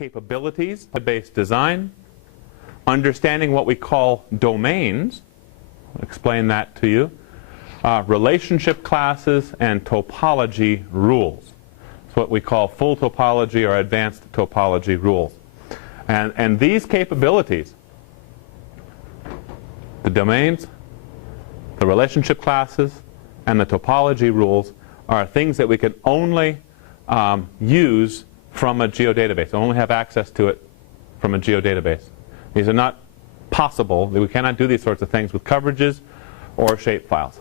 capabilities, database design, understanding what we call domains, I'll explain that to you, relationship classes, and topology rules. It's what we call full topology or advanced topology rules. And these capabilities, the domains, the relationship classes, and the topology rules are things that we can only use from a geodatabase, only have access to it from a geodatabase. These are not possible. We cannot do these sorts of things with coverages or shapefiles.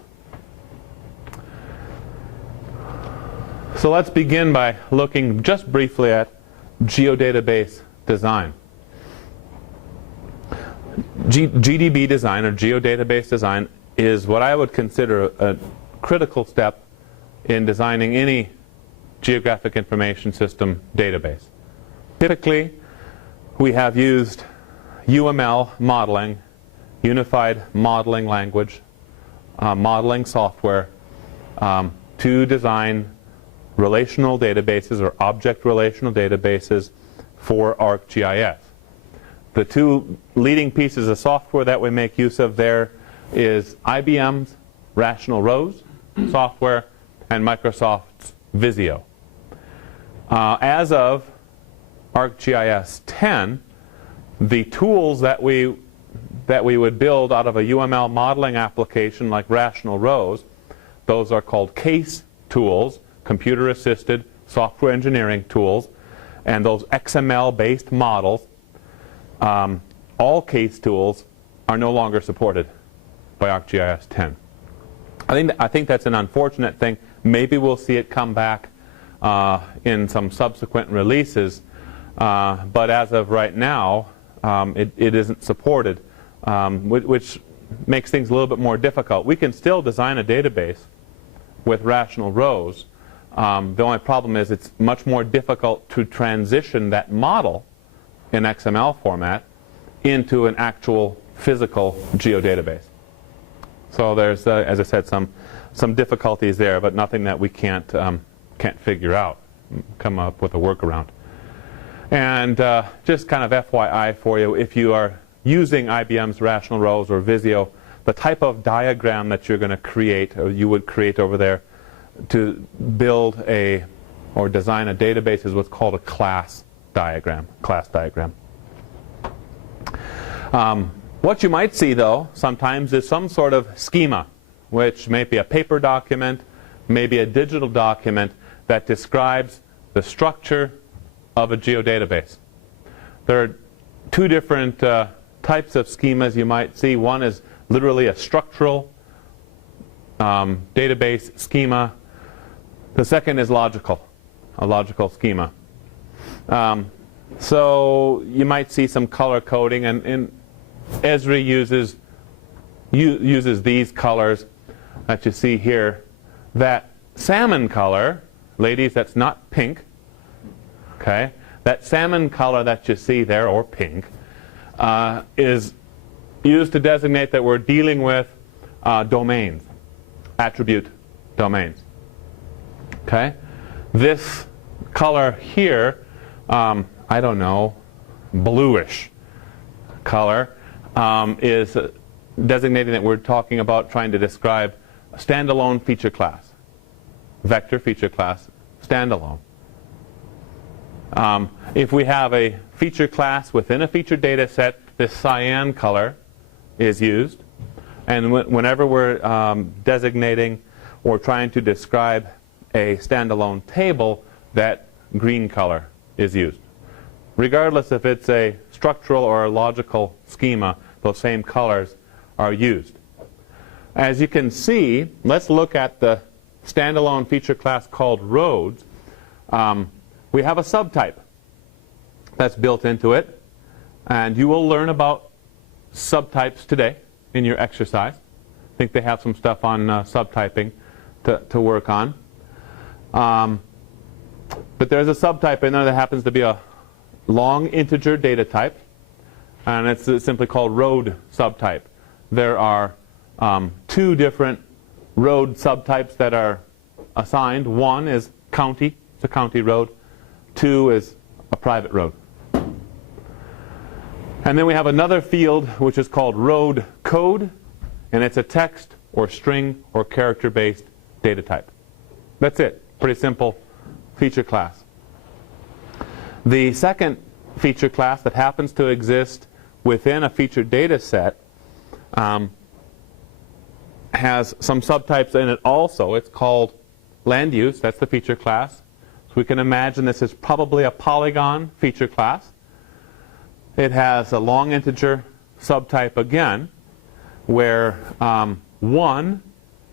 So let's begin by looking just briefly at geodatabase design. GDB design, or geodatabase design, is what I would consider a critical step in designing any geographic information system database. Typically, we have used UML modeling, unified modeling language, modeling software, to design relational databases or object relational databases for ArcGIS. The two leading pieces of software that we make use of there is IBM's Rational Rows software and Microsoft's Visio. As of ArcGIS 10, the tools that we would build out of a UML modeling application like Rational Rows, those are called case tools, computer-assisted software engineering tools, and those XML-based models, all case tools are no longer supported by ArcGIS 10. I think that's an unfortunate thing. Maybe we'll see it come back in some subsequent releases, but as of right now, it isn't supported, which makes things a little bit more difficult. We can still design a database with Rational Rows. The only problem is it's much more difficult to transition that model in XML format into an actual physical geodatabase. So there's, as I said, some difficulties there, but nothing that we can't figure out, come up with a workaround. And just kind of FYI for you, if you are using IBM's Rational Rows or Visio, the type of diagram that you're going to create, or you would create over there to build or design a database, is what's called a class diagram. What you might see, though, sometimes is some sort of schema, which may be a paper document, maybe a digital document that describes the structure of a geodatabase. There are two different types of schemas you might see. One is literally a structural database schema. The second is a logical schema. So you might see some color coding, and Esri uses these colors that you see here. That salmon color, ladies, that's not pink. Okay, that salmon color that you see there, or pink, is used to designate that we're dealing with domains, attribute domains. Okay, this color here, I don't know, bluish color, is designating that we're talking about trying to describe a standalone feature class, vector feature class, standalone. If we have a feature class within a feature data set, this cyan color is used. And whenever we're designating or trying to describe a standalone table, that green color is used. Regardless if it's a structural or a logical schema, those same colors are used. As you can see, let's look at the standalone feature class called roads. We have a subtype that's built into it, and you will learn about subtypes today in your exercise. I think they have some stuff on subtyping to work on. But there's a subtype in there that happens to be a long integer data type, and it's simply called road subtype. There are two different road subtypes that are assigned. One is county, it's a county road. Two is a private road. And then we have another field which is called road code, and it's a text or string or character-based data type. That's it. Pretty simple feature class. The second feature class that happens to exist within a featured data set has some subtypes in it also. It's called land use. That's the feature class. So we can imagine this is probably a polygon feature class. It has a long integer subtype again, where 1,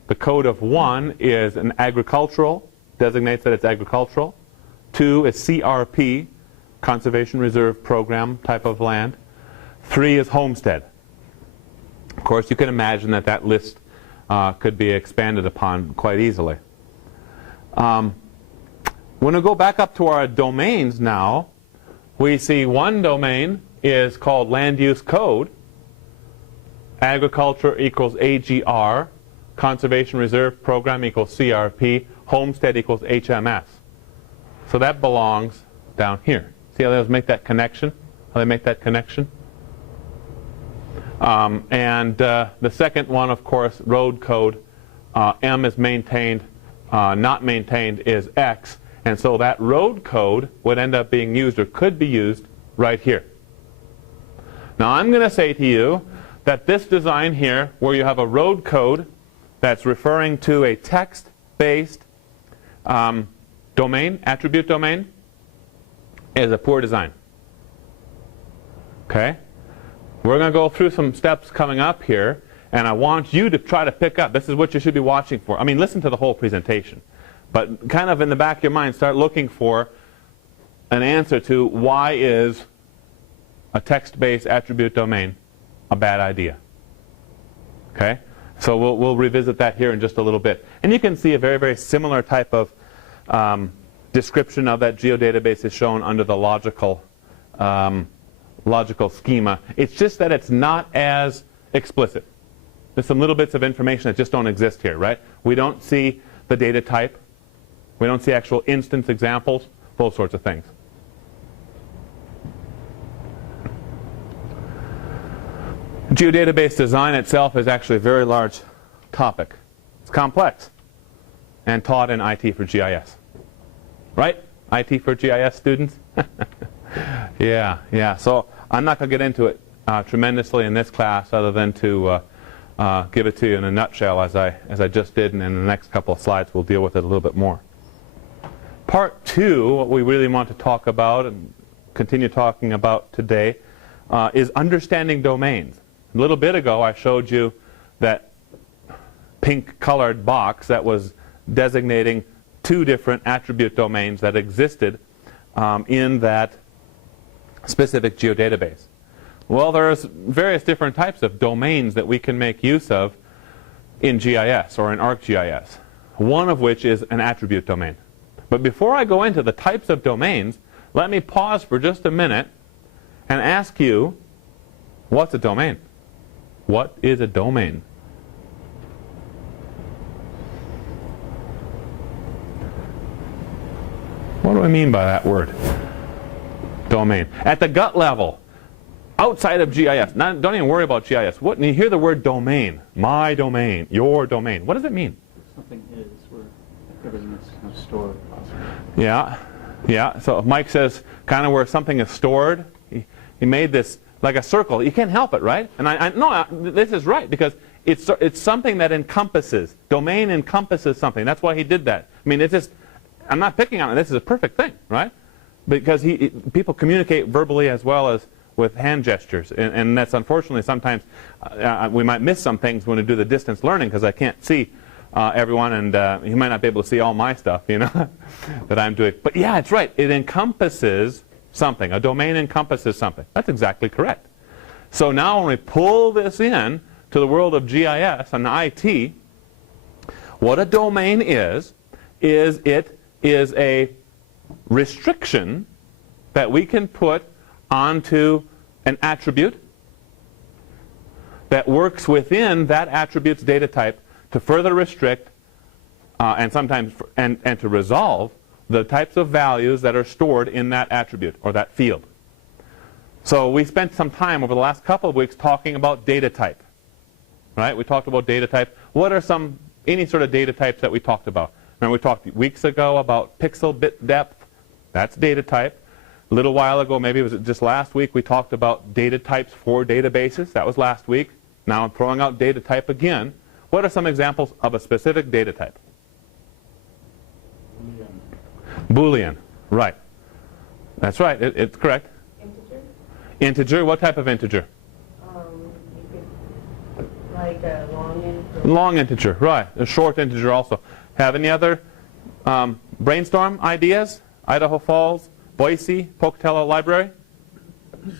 the code of 1 is an agricultural, designates that it's agricultural. 2 is CRP, Conservation Reserve Program type of land. 3 is homestead. Of course, you can imagine that that list could be expanded upon quite easily. When we go back up to our domains now, we see one domain is called land use code. Agriculture equals AGR. Conservation Reserve Program equals CRP. Homestead equals HMS. So that belongs down here. See how they make that connection? How they make that connection? The second one, of course, road code, M is maintained, not maintained is X. And so that road code would end up being used or could be used right here. Now I'm going to say to you that this design here, where you have a road code that's referring to a text-based domain, attribute domain, is a poor design. Okay? We're going to go through some steps coming up here, and I want you to try to pick up. This is what you should be watching for. I mean, listen to the whole presentation. But kind of in the back of your mind, start looking for an answer to why is a text-based attribute domain a bad idea. Okay? So we'll revisit that here in just a little bit. And you can see a very, very similar type of description of that geodatabase is shown under the logical schema. It's just that it's not as explicit. There's some little bits of information that just don't exist here, right? We don't see the data type. We don't see actual instance examples, those sorts of things. Geodatabase design itself is actually a very large topic. It's complex and taught in IT for GIS. Right? IT for GIS students? Yeah. So I'm not going to get into it tremendously in this class other than to give it to you in a nutshell as I just did, and in the next couple of slides we'll deal with it a little bit more. Part 2, what we really want to talk about and continue talking about today is understanding domains. A little bit ago I showed you that pink colored box that was designating 2 different attribute domains that existed in that specific geodatabase. Well, there's various different types of domains that we can make use of in GIS or in ArcGIS, one of which is an attribute domain. But before I go into the types of domains, let me pause for just a minute and ask you, what's a domain? What is a domain? What do I mean by that word? Domain. At the gut level, outside of GIS, don't even worry about GIS. When you hear the word domain, my domain, your domain, what does it mean? Something is where everything is kind of stored. Yeah. So if Mike says kind of where something is stored, he made this like a circle. You can't help it, right? And this is right, because it's something that encompasses. Domain encompasses something. That's why he did that. I mean, it's just, I'm not picking on it. This is a perfect thing, right? Because people communicate verbally as well as with hand gestures, and that's unfortunately sometimes we might miss some things when we do the distance learning because I can't see everyone, and you might not be able to see all my stuff, you know, that I'm doing. But yeah, it's right. It encompasses something. A domain encompasses something. That's exactly correct. So now when we pull this in to the world of GIS and IT, what a domain is it is a restriction that we can put onto an attribute that works within that attribute's data type to further restrict and sometimes and to resolve the types of values that are stored in that attribute or that field. So we spent some time over the last couple of weeks talking about data type. Right? We talked about data type. What are any sort of data types that we talked about? Remember we talked weeks ago about pixel bit depth. That's data type. A little while ago, maybe it was just last week, we talked about data types for databases. That was last week. Now I'm throwing out data type again. What are some examples of a specific data type? Boolean. Right. That's right. It's correct. Integer? Integer. What type of integer? You could, like a long integer. Long integer. Right. A short integer also. Have any other brainstorm ideas? Idaho Falls, Boise, Pocatello Library?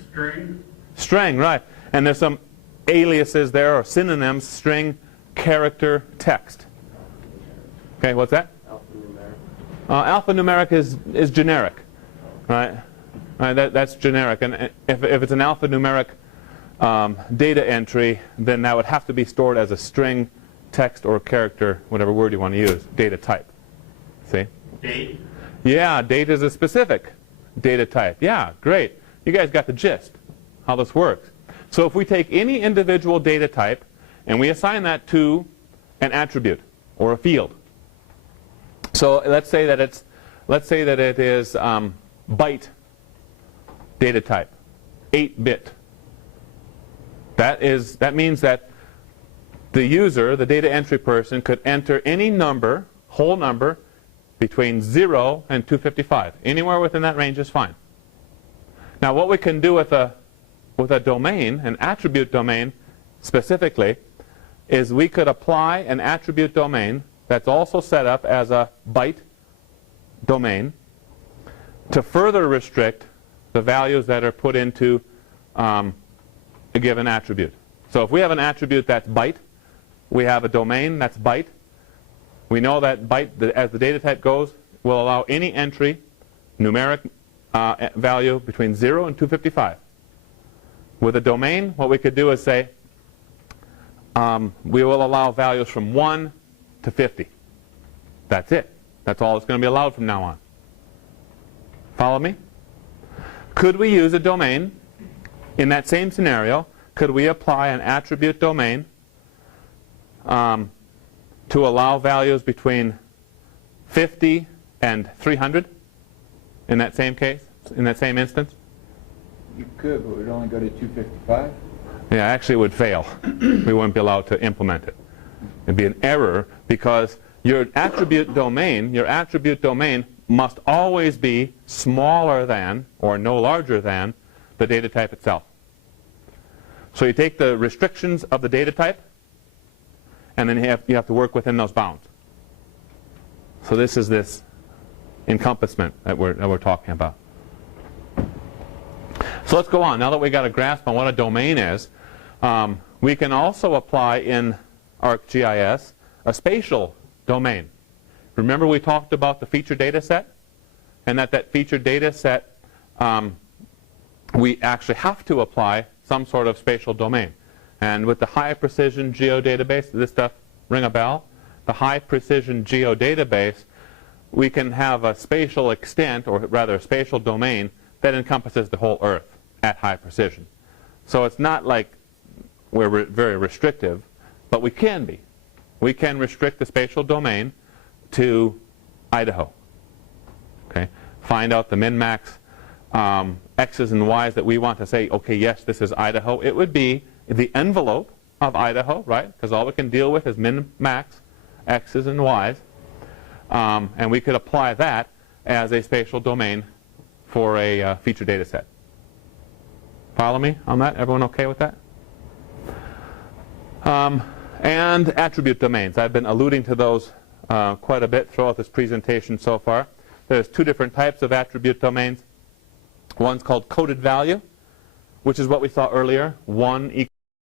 String. String, right. And there's some aliases there or synonyms: string, character, text. Okay, what's that? Alphanumeric is generic, right? That's generic. And if it's an alphanumeric data entry, then that would have to be stored as a string, text, or character, whatever word you want to use, data type. See? Date. Yeah, date is a specific data type. Yeah, great. You guys got the gist, how this works. So if we take any individual data type and we assign that to an attribute or a field. So let's say that it is byte data type, 8-bit. That means that the user, the data entry person, could enter any number, whole number, between 0 and 255. Anywhere within that range is fine. Now what we can do with a domain, an attribute domain specifically, is we could apply an attribute domain that's also set up as a byte domain to further restrict the values that are put into a given attribute. So if we have an attribute that's byte, we have a domain that's byte. We know that byte, as the data type goes, will allow any entry, numeric value, between 0 and 255. With a domain, what we could do is say, we will allow values from 1 to 50. That's it. That's all that's going to be allowed from now on. Follow me? Could we use a domain in that same scenario? Could we apply an attribute domain to allow values between 50 and 300 in that same case, in that same instance? You could, but it would only go to 255. Yeah, actually it would fail. We wouldn't be allowed to implement it. It'd be an error because your attribute domain must always be smaller than or no larger than the data type itself. So you take the restrictions of the data type, and then you have to work within those bounds. So this is this encompassment that we're talking about. So let's go on. Now that we got a grasp on what a domain is, we can also apply in ArcGIS a spatial domain. Remember we talked about the feature data set? And that feature data set, we actually have to apply some sort of spatial domain. And with the high precision Geo Database, does this stuff ring a bell? The high precision Geo Database, we can have a spatial extent, or rather a spatial domain, that encompasses the whole Earth at high precision. So it's not like we're very restrictive, but we can be. We can restrict the spatial domain to Idaho. Okay? Find out the min-max x's and y's that we want to say, okay, yes, this is Idaho. It would be the envelope of Idaho, right? Because all we can deal with is min-max x's and y's. And we could apply that as a spatial domain for a feature data set. Follow me on that? Everyone okay with that? And attribute domains. I've been alluding to those quite a bit throughout this presentation so far. There's two different types of attribute domains. One's called coded value, which is what we saw earlier. 1 equals